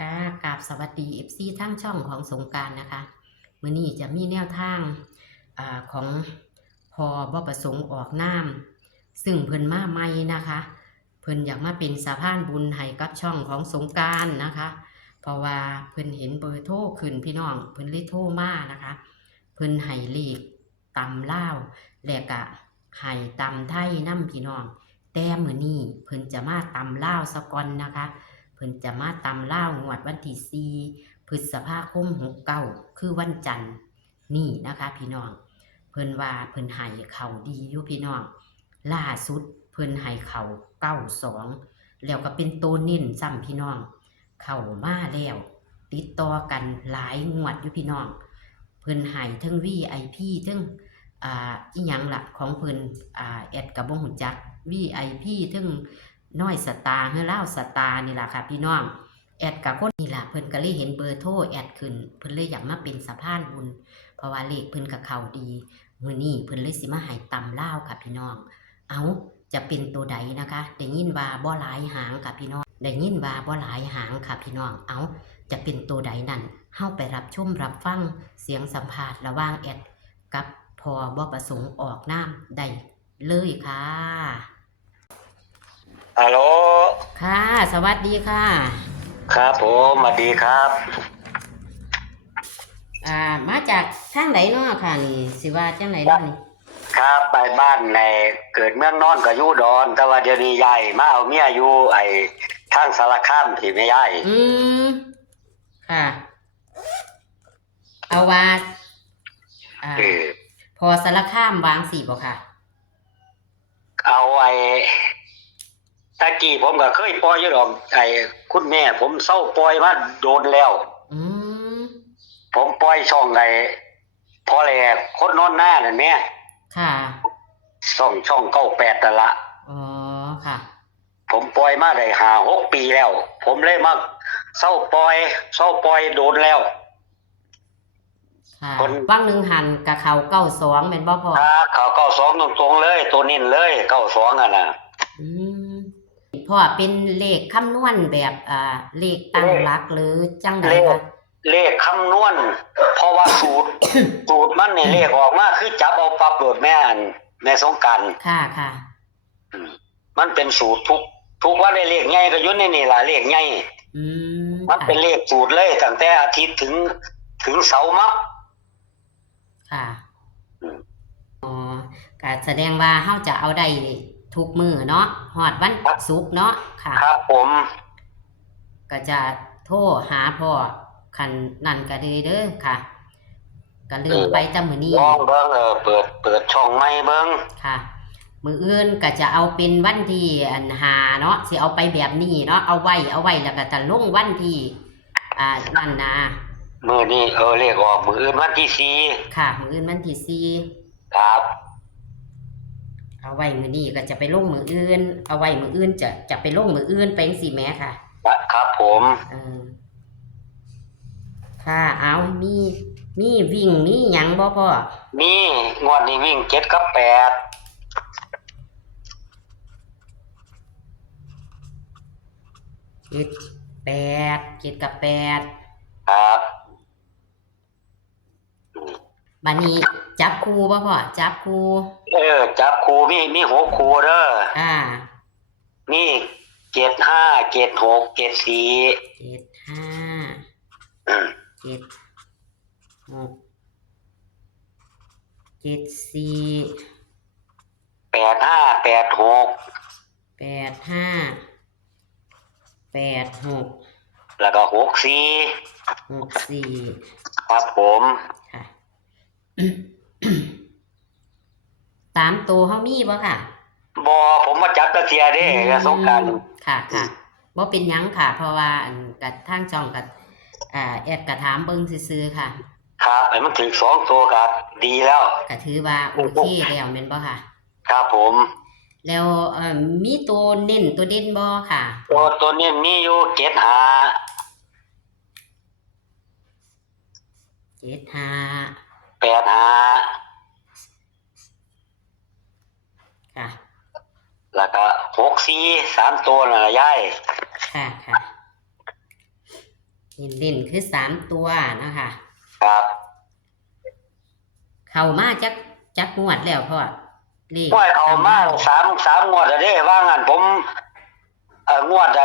ค่ะกราบสวัสดีFCทั้งช่องของสงกรานต์นะคะมื้อนี้จะมีแนวทางของพอบ่ประสงค์ออกนามซึ่งเพิ่นมาใหม่นะคะเพิ่นอยากมาเป็นสะพานบุญให้กับช่องของสงกรานต์นะคะเพราะว่าเพิ่นเห็นเบอร์โทรขึ้นพี่น้องเพิ่นเลยโทรมานะคะเพิ่นให้เลขตำลาวแล้วก็ให้ตำไทยนำพี่น้องแต่มื้อนี้เพิ่นจะมาตำลาวซะก่อนนะคะเพิ่นจะมาตำลาวงวดวันที่4พฤษภาคม69คือวันจันทร์นี่นะคะพี่น้องเพิ่นว่าเพิ่นให้เข้าดีอยู่พี่น้องล่าสุดเพิ่นให้เข้า92แล้วก็เป็นตัวเน้นซ้ำพี่น้องเข้ามาแล้วติดต่อกันหลายงวดอยู่พี่น้องเพิ่นให้ทั้ง VIP ทั้งอีหยังล่ะของเพิ่นแอดก็บ่ฮู้จัก VIP ทั้งน้อยสตาร์เฮือลาวสตาร์นี่ล่ะค่ะพี่น้องแอดกับคนนี่ล่ะเพิ่นก็เลยเห็นเบอร์โทรแอดขึ้นเพิ่นเลยอยากมาเป็นสะพานบุญเพราะว่าเลขเพิ่นก็เข้าดีมื้อนี้เพิ่นเลยสิมาให้ตำลาวค่ะพี่น้องเอาจะเป็นตัวใดนะคะได้ยินว่าบ่หลายหางค่ะพี่น้องได้ยินว่าบ่หลายหางค่ะพี่น้องเอาจะเป็นตัวใดนั่นเฮาไปรับชมรับฟังเสียงสัมภาษณ์ระหว่างแอดกับพอบ่ประสงค์ออกนามได้เลยค่ะฮัลโหลค่ะสวัสดีค่ะครับผมสวัสดีครับ มาจากทางไหนเนาะค่ะนี่สิว่าจังไหนเนาะนี่ครับไปบ้านในเกิดเมืองนอนก็อยู่ดอนแต่ว่าเดี๋ยวนี้ย้ายมาเอาเมียอยู่ทางสารคามที่ไม่ย้ายค่ะเอาว่าเออพอสารคามวางสิบ่ค่ะเอาตะกี้ผมก็เคยปล่อยอยู่ดอกคุณแม่ผมเศร้าปล่อยมาโดนแล้วผมปล่อยช่องพอแลคนนอนหน้านั่นแม่ค่ะช่อง98นั่นละอ๋อค่ะผมปล่อยมาได้5-6 ปีแล้วผมเลยมาเศร้าปล่อยโดนแล้วค่ะว่างหนึ่งหันกับเขา92แม่นบ่พอเขา92ตรงๆเลยตัวนิ่นเลย92อ่ะนะพ่อเป็นเลขคำนวณแบบเลขตั้งหลักหรือจังไดคะเลขคำนวณเพราะว่าสูตร มันนี่เลขออกมาคือจับเอาปรับโดดแม่นในสงกรานต์ค่ะมันเป็นสูตรทุกวันได้เลขใหญ่ก็อยู่ในนี่ล่ะเลขใหญ่มันเป็นเลขสูตรเลยตั้งแต่อาทิตย์ถึงเสาร์มั้งค่ะอ๋อก็แสดงว่าเฮาจะเอาได้ทุกมื้อเนาะฮอดวันศุกร์เนาะค่ะครับผมก็จะโทรหาพ่อคันนั่นก็เด้อค่ะก็ลืมไปแต่มื้อนี้ลองเบิ่งเปิดช่องใหม่เบิ่งค่ะมื้ออื่นก็จะเอาเป็นวันที่5เนาะสิเอาไปแบบนี้เนาะเอาไว้แล้วก็จะลงวันที่นั่นนะมื้อนี้เลขออกมื้ออื่นวันที่4ค่ะมื้ออื่นวันที่4ครับเอาไว้มื้อนี้ก็จะไปลงมื้ออื่นเอาไว้มื้ออื่นจะไปลงมื้ออื่นไปจังซี่แหมค่ะครับผมค่ะเอามีวิ่งมีหยังบ่พ่อมีงวดนี้วิ่ง7กับ8 7กับ8ครับบัดนี้จับคู่บ่พ่อจับคู่จับคู่มี6คู่เด้อมี75 76 74 85 86แล้วก็64ครับผมค่ะ3ตัวเฮามีบ่ค่ะบ่ผมมาจับตะเทียเด้สงกรานต์ค่ะบ่เป็นหยังค่ะเพราะว่ากับทางช่องกับแอดก็ถามเบิ่งซื่อๆค่ะครับให้มันถึง2ตัวก็ดีแล้วก็ถือว่าโอเคแล้วแม่นบ่ค่ะครับผมแล้วมีตัวเน้นตัวเด่นบ่ค่ะตัวเน้นมีอยู่75 85ค่ะแล้วก็64 3ตัวนั่นล่ะยายค่ะ เน้นๆคือ3 ตัวนะคะ ครับ เข้ามาจักงวดแล้วพ่อเลข งวดเอามา3งวดแล้วเด้ว่างั้นผมงวดใด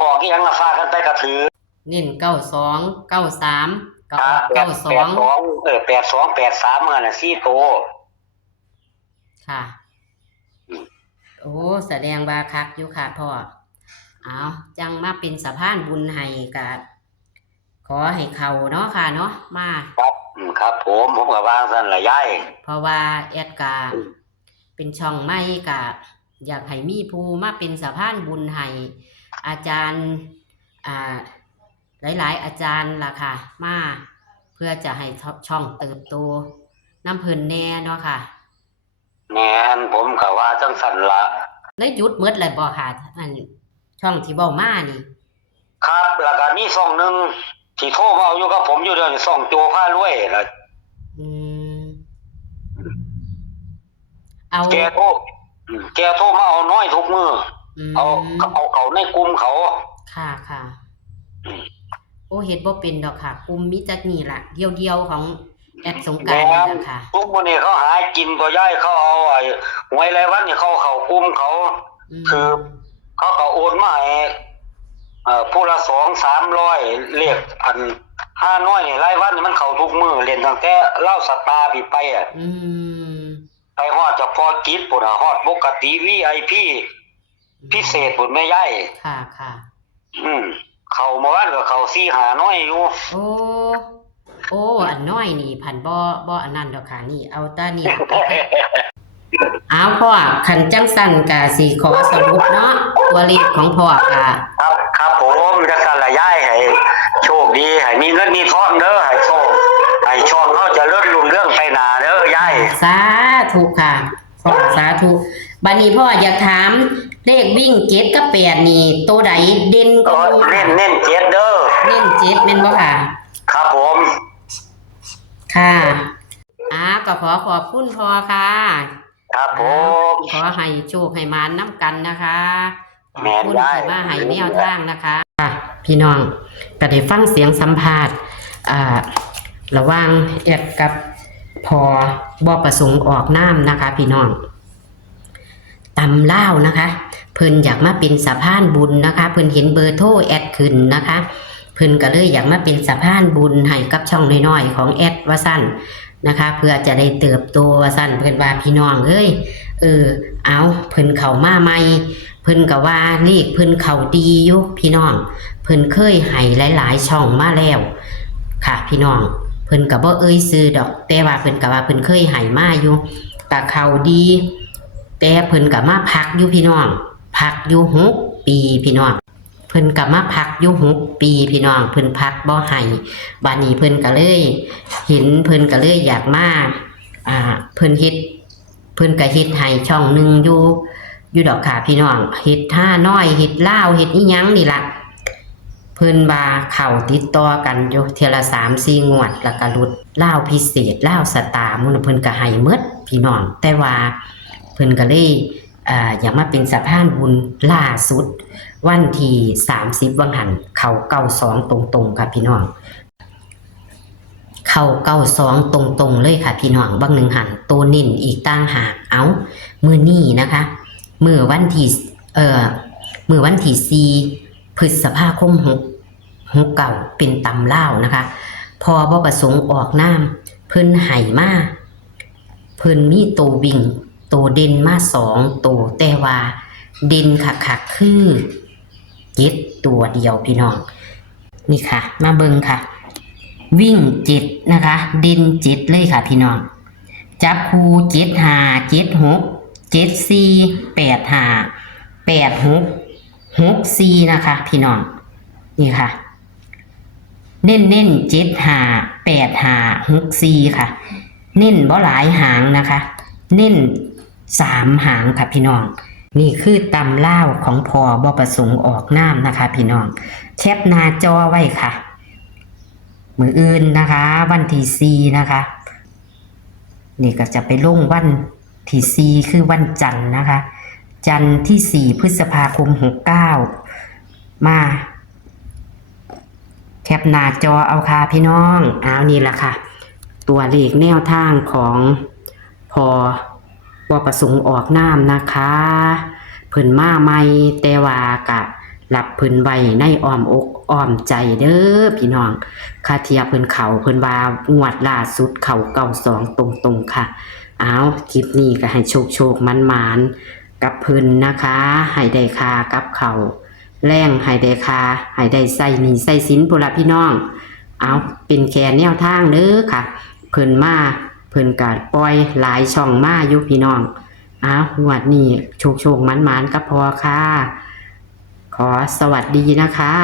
ออกอีหยังก็ฝากกันไปก็ถือ เน้น92 93กับ 82 82 83นั่นน่ะ4ตัว ค่ะ โอ้แสดงว่าคักอยู่ค่ะพ่อเอาจังมาเป็นสะพานบุญให้กับขอให้เขาเนาะค่ะเนาะมา ครับครับผมก็วางซั่นล่ะยาย เพราะว่าแอดกาเป็นช่องใหม่กะอยากให้มีผู้มาเป็นสะพานบุญให้อาจารย์หลายๆอาจารย์ล่ะค่ะมาเพื่อจะให้ช่องเติบโตน้ำเพิ่นแน่เนาะค่ะ แม่นผมก็ว่าจังซั่นล่ะ เลยหยุดหมดเลยบ่ค่ะอันช่องที่เว้ามานี่ ครับแล้วก็มีช่องหนึงที่โทรมาเอาอยู่กับผมอยู่เดี๋ยวนี้ช่องโจพารวยล่ะ อืมเอา แกโทรมาเอาน้อยทุกมื้อ ม เอาในกลุ่มเขา ค่ะค่ะโอ้เฮ็ดบ่เป็นดอกค่ะกลุ่มมีจักนี่ล่ะเดียวๆของแอดสงกรานต์นี่ล่ะค่ะ ทุกมื้อนี้เขาหากินบ่ย้ายเขาเอาไอ้หวยรายวันนี่เขาเข้ากลุ่มเขา คือ เขาก็โอนมาให้ผู้ละ200-300เรียกอัน5น้อยนี่รายวันนี่มันเข้าทุกมื้อเล่นตั้งแต่เล่าสตาร์พี่ไปไปฮอดเฉพาะกิจพุ่นน่ะฮอดปกติ VIP พิเศษพุ่นแม่ยาย ค่ะค่ะ เข้าเมื่อวานก็เข้า4-5น้อยอยู่ โอ้อันน้อยนี่พันบ่อันนั้นดอกค่ะนี่เอาตานี่ เอาพ่อคันจังสั่นก็สิขอสรุปเนาะตัวเลขของพ่อก็ ครับผมจังซั่นล่ะยายให้โชคดีให้มีเงินมีทองเด้อให้ช่องเฮาเจริญรุ่งเรืองไปหน้าเด้อยาย สาธุค่ะพ่อสาธุบัดนี้พ่ออยากถามเลขวิ่ง7กับ8นี่ตัวใดเด่นกว่า เน้น7เด้อ เน้น7แม่นบ่ค่ะ ครับผม ค่ะก็ขอบคุณพ่อค่ะ ครับผม ขอให้โชคให้มานน้ำกันนะคะขอบ แม่น คุณ ได้ ที่มาให้แนวทางนะคะพี่น้องก็ได้ฟังเสียงสัมภาษณ์ระหว่างแอดกับพอบ่ประสงค์ออกน้ำนะคะ พี่น้องตำเล่าวนะคะ เพิ่นอยากมาเป็นสะพานบุญนะคะ เพิ่นเห็นเบอร์โทรแอดขึ้นนะคะ เพิ่นก็เลยอยากมาเป็นสะพานบุญให้กับช่องน้อยๆของแอดว่าสั้นนะคะ เพื่อจะได้เติบโตว่าสั้นเพิ่นว่าพี่น้องเอ้ยเอาเพิ่นเข้ามาใหม่เพิ่นก็ว่าเลขเพิ่นเข้าดีอยู่พี่น้องเพิ่นเคยให้หลายๆช่องมาแล้วค่ะพี่น้องเพิ่นก็บ่เอ่ยชื่อดอกแต่ว่าเพิ่นก็ว่าเพิ่นเคยให้มาอยู่ก็เข้าดีแต่เพิ่นก็มาพักอยู่พี่น้องพักอยู่6 ปีพี่น้องเพิ่นก็มาพักอยู่6 ปีพี่น้องเพิ่นพักบ่ให้บัดนี้เพิ่นก็เลยเห็นเพิ่นก็เลยอยากมาเพิ่นก็เฮ็ดให้ช่องหนึงอยู่ดอกค่ะพี่น้องเฮ็ดท่าน้อยเฮ็ดลาวเฮ็ดอีหยังนี่ล่ะเพิ่นว่าเข้าติดต่อกันอยู่เทื่อละ 3-4 งวดแล้วก็หลุดลาวพิเศษลาวสตาร์มื้อเพิ่นก็ให้หมดพี่น้องแต่ว่าเพิ่นก็เลยอยากมาเป็นสะพานบุญล่าสุดวันที่30วังหันเข้า92ตรงๆค่ะพี่น้องเข้า92ตรงๆเลยค่ะพี่น้องบางหนึ่งหันตัวเน้นอีกต่างหากเอามื้อนี้นะคะมื้อวันที่4พฤษภาคม69เป็นตำลาวนะคะพอบ่ประสงค์ออกน้ำเพิ่นให้มาเพิ่นมีตัววิ่งตัวเด่นมา2ตัวแต่ว่าเด่นคักๆคือ7ตัวเดียวพี่น้องนี่ค่ะมาเบิ่งค่ะวิ่ง7นะคะเด่น7เลยค่ะพี่น้องจับคู่75 76 74 85 86 64นะคะพี่น้องนี่ค่ะเน้น75 85 64ค่ะเน้นบ่หลายหางนะคะเน้น3 หางค่ะพี่น้องนี่คือตำเล่าของพอบ่ประสงค์ออกน้ำนะคะพี่น้องแคปหน้าจอไว้ค่ะมื้ออื่นนะคะวันที่4นะคะนี่ก็จะไปลงวันที่4คือวันจันทร์นะคะจันทร์ที่4พฤษภาคม69มา หน้าจอเอาค่ะพี่น้องเอานี่แหละค่ะตัวเลขแนวทางของพอประสงค์ออกน้ำนะคะเพิ่นมาใหม่แต่ว่ากะรับเพิ่นไว้ในอ้อมอกอ้อมใจเด้อพี่น้องค่าเทียบเพิ่นเขาเพิ่นว่างวดล่าสุดเขา92ตรงๆค่ะเอาคลิปนี้ก็ให้โชคมันกับเพิ่นนะคะให้ได้ค่ากับเขาแรงให้ได้ค่าให้ได้ใส่หนี้ใส่สินพุ่นล่ะพี่น้องเอาเป็นแค่แนวทางเด้อค่ะเพิ่นมาเพิ่นก็ปล่อยหลายช่องมาอยู่พี่น้องงวดนี้โชคมันกับพอค่ะขอสวัสดีนะคะ